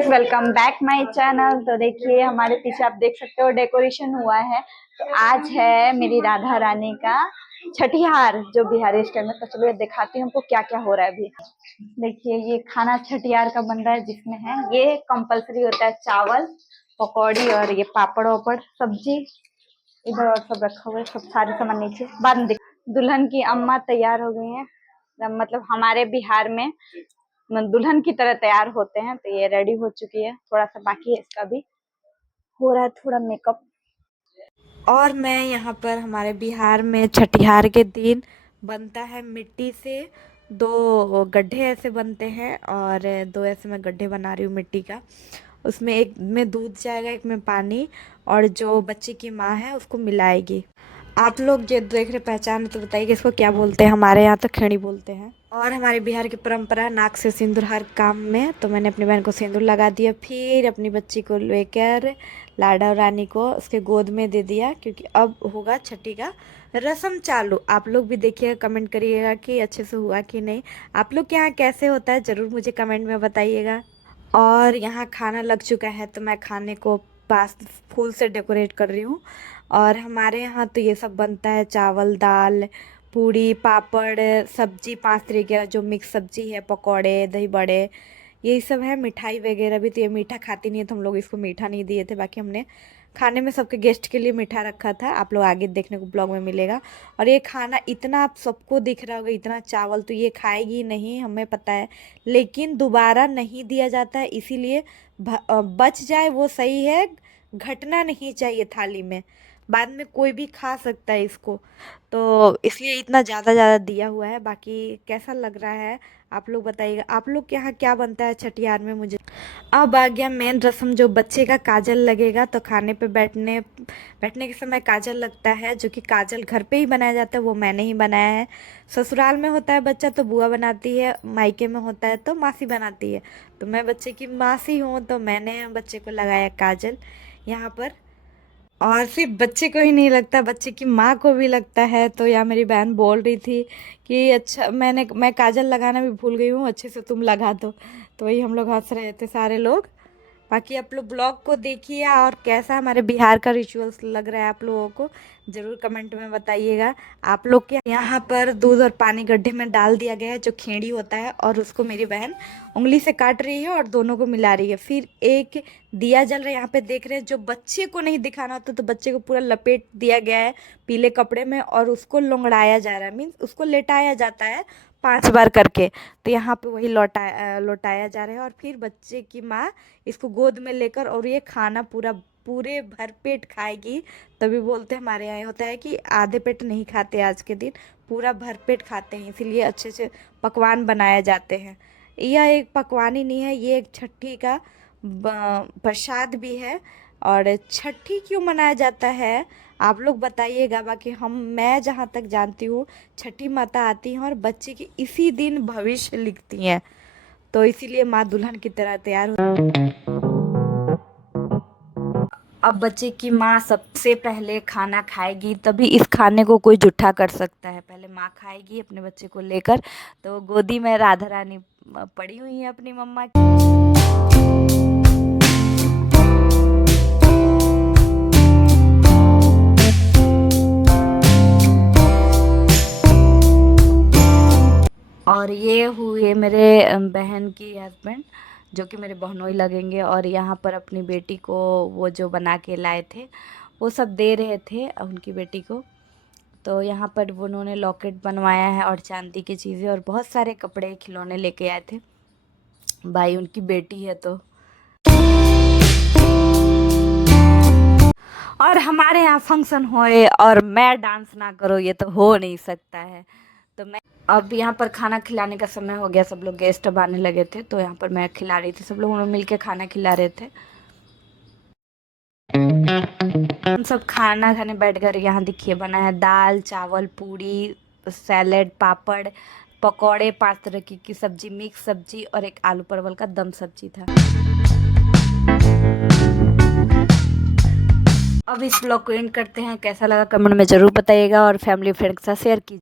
Guys, welcome back my channel. तो देखिए हमारे पीछे आप देख सकते हो डेकोरेशन हुआ है। तो आज है मेरी राधा रानी का छठिहार जो बिहारी स्टाइल में। तो चलिए दिखाती हूँ हमको क्या क्या हो रहा है अभी। देखिए ये खाना छठिहार का बन रहा है जिसमें है ये कंपलसरी होता है चावल, पकौड़ी और ये पापड़ वापड़ सब्जी। इधर और सब रखा हुआ है, सब सारे सामान नीचे बाद में दुल्हन की अम्मा तैयार हो गई है। मतलब हमारे बिहार में दुल्हन की तरह तैयार होते हैं। तो ये रेडी हो चुकी है, थोड़ा सा बाकी है, इसका भी हो रहा है थोड़ा मेकअप। और मैं यहाँ पर हमारे बिहार में छठिहार के दिन बनता है मिट्टी से दो गड्ढे ऐसे बनते हैं और दो ऐसे मैं गड्ढे बना रही हूँ मिट्टी का। उसमें एक में दूध जाएगा, एक में पानी, और जो बच्चे की माँ है उसको मिलाएगी। आप लोग जो देख रहे पहचान तो बताइए कि इसको क्या बोलते हैं। हमारे यहाँ तो खेड़ी बोलते हैं। और हमारे बिहार की परंपरा नाक से सिंदूर हर काम में। तो मैंने अपनी बहन को सिंदूर लगा दिया, फिर अपनी बच्ची को लेकर लाडा और रानी को उसके गोद में दे दिया, क्योंकि अब होगा छठी का रस्म चालू। आप लोग भी देखिएगा, कमेंट करिएगा कि अच्छे से हुआ कि नहीं। आप लोग के यहाँ कैसे होता है ज़रूर मुझे कमेंट में बताइएगा। और यहाँ खाना लग चुका है तो मैं खाने को पास फूल से डेकोरेट कर रही हूँ। और हमारे यहाँ तो ये सब बनता है, चावल दाल पूड़ी पापड़ सब्जी, 5 तरीके का जो मिक्स सब्जी है, पकौड़े दही बड़े, यही सब है। मिठाई वगैरह भी, तो ये मीठा खाती नहीं है तो हम लोग इसको मीठा नहीं दिए थे। बाकी हमने खाने में सबके गेस्ट के लिए मीठा रखा था, आप लोग आगे देखने को ब्लॉग में मिलेगा। और ये खाना इतना आप सबको दिख रहा होगा, इतना चावल तो ये खाएगी नहीं, हमें पता है, लेकिन दोबारा नहीं दिया जाता है, इसीलिए बच जाए वो सही है, घटना नहीं चाहिए थाली में, बाद में कोई भी खा सकता है इसको। तो इसलिए इतना ज़्यादा ज़्यादा दिया हुआ है। बाकी कैसा लग रहा है आप लोग बताइएगा। आप लोग के यहाँ क्या बनता है छठियार में मुझे। अब आ गया मेन रस्म, जो बच्चे का काजल लगेगा। तो खाने पे बैठने बैठने के समय काजल लगता है, जो कि काजल घर पे ही बनाया जाता है, वो मैंने ही बनाया है। ससुराल में होता है बच्चा तो बुआ बनाती है, मायके में होता है तो मासी बनाती है। तो मैं बच्चे की मासी हूँ तो मैंने बच्चे को लगाया काजल यहाँ पर। और सिर्फ बच्चे को ही नहीं लगता, बच्चे की माँ को भी लगता है। तो यहाँ मेरी बहन बोल रही थी कि अच्छा मैं काजल लगाना भी भूल गई हूँ, अच्छे से तुम लगा दो। तो वही हम लोग हंस रहे थे सारे लोग। बाकी आप लोग ब्लॉग को देखिए और कैसा हमारे बिहार का रिचुअल्स लग रहा है आप लोगों को ज़रूर कमेंट में बताइएगा। आप लोग के यहाँ पर दूध और पानी गड्ढे में डाल दिया गया है, जो खेड़ी होता है, और उसको मेरी बहन उंगली से काट रही है और दोनों को मिला रही है। फिर एक दिया जल रहा है, यहाँ पे देख रहे हैं। जो बच्चे को नहीं दिखाना होता तो बच्चे को पूरा लपेट दिया गया है पीले कपड़े में, और उसको लोंगड़ाया जा रहा है, मीन्स उसको लेटाया जाता है 5 बार करके। तो यहाँ पे वही लौटाया जा रहा है। और फिर बच्चे की माँ इसको गोद में लेकर, और ये खाना पूरे भर पेट खाएगी। तभी बोलते हैं, हमारे यहाँ होता है कि आधे पेट नहीं खाते आज के दिन, पूरा भर पेट खाते हैं, इसीलिए अच्छे से पकवान बनाए जाते हैं। यह एक पकवान ही नहीं है, ये एक छठी का प्रसाद भी है। और छठी क्यों मनाया जाता है आप लोग बताइएगा। बाकी मैं जहाँ तक जानती हूँ, छठी माता आती हैं और बच्चे की इसी दिन भविष्य लिखती हैं, तो इसीलिए माँ दुल्हन की तरह तैयार हो। अब बच्चे की माँ सबसे पहले खाना खाएगी, तभी इस खाने को कोई जूठा कर सकता है। पहले माँ खाएगी अपने बच्चे को लेकर। तो गोदी में राधा रानी पड़ी हुई है अपनी मम्मा की। और ये हुए मेरे बहन की हस्बैंड, जो कि मेरे बहनोई लगेंगे। और यहाँ पर अपनी बेटी को वो जो बना के लाए थे वो सब दे रहे थे उनकी बेटी को। तो यहाँ पर उन्होंने लॉकेट बनवाया है और चांदी की चीज़ें और बहुत सारे कपड़े खिलौने लेके आए थे। भाई उनकी बेटी है तो। और हमारे यहाँ फंक्शन होए और मैं डांस ना करो, ये तो हो नहीं सकता है। तो मैं अब यहाँ पर खाना खिलाने का समय हो गया, सब लोग गेस्ट अब आने लगे थे, तो यहाँ पर मैं खिला रही थी, सब लोग मिल के खाना खिला रहे थे। हम सब खाना खाने बैठ गए। यहाँ देखिए बना है दाल चावल पूड़ी सैलेड पापड़ पकौड़े, 5 तरह की सब्जी, मिक्स सब्जी, और एक आलू परवल का दम सब्जी था। अब इस ब्लॉग को एंड करते हैं, कैसा लगा कमेंट में ज़रूर बताइएगा और फैमिली फ्रेंड के साथ शेयर कीजिए।